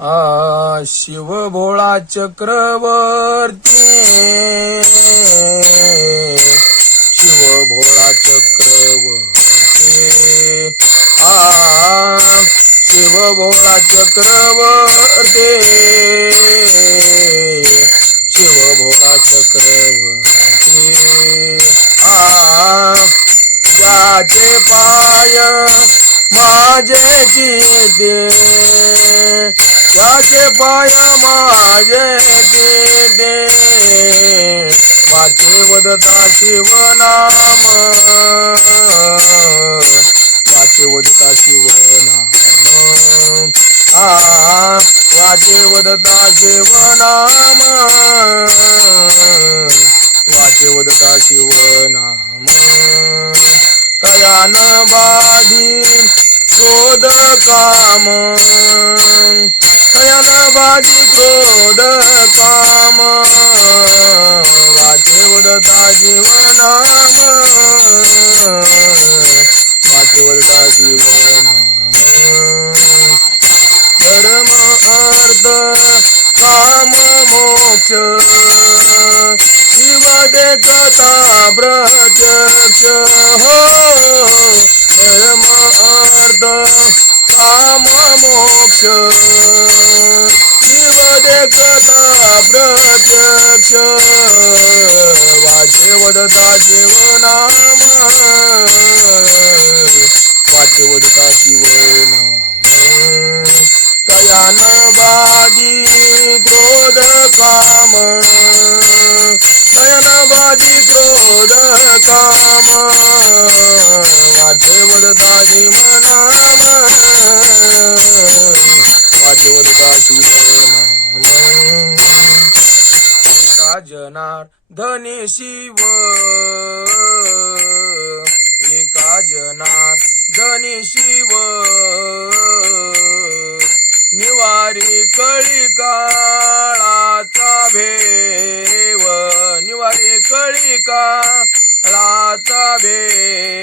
आ शिव भोळा चक्रवर्ती. शिव भोळा चक्रवर्ती. आ शिव भोळा चक्रवर्ती. शिव भोळा चक्रवर्ती. आ ज्याचे पाय माझे चिते त्याचे पाय माझे दे वाचे वदता शिवनाम वाचे वदता शिवनाम. आ वाचे वदता शिवनाम वाचे वदता शिवनाम. तयान बाधी क्रोध काम. तयान भाजी क्रोध काम. वाचे वदता जीवनाम वाचे वदता जीवनाम धर्म अर्थ काम मोक्ष. शिवदे कथा प्रत्यक्ष हो. काम मोक्ष शिवदे कथा प्रत्यक्ष. वाचे वदता जीवनाम वाचे वदता शिवनाम. तयान बादी क्रोध काम. तयान बादी क्रोध काम. धारी वदता जीवनाम वाचे जनार धनी शिव. एका जनार धनी शिव. निवारी कळी काळाचा भेव. निवारी कळी काळाचा भेव.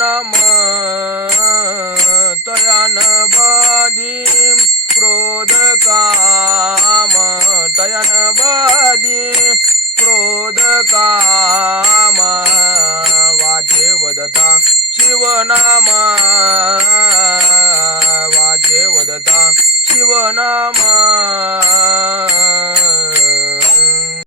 नाम तयान बाधी क्रोध काम तयान बाधी क्रोध काम वाचे वदता शिवनामा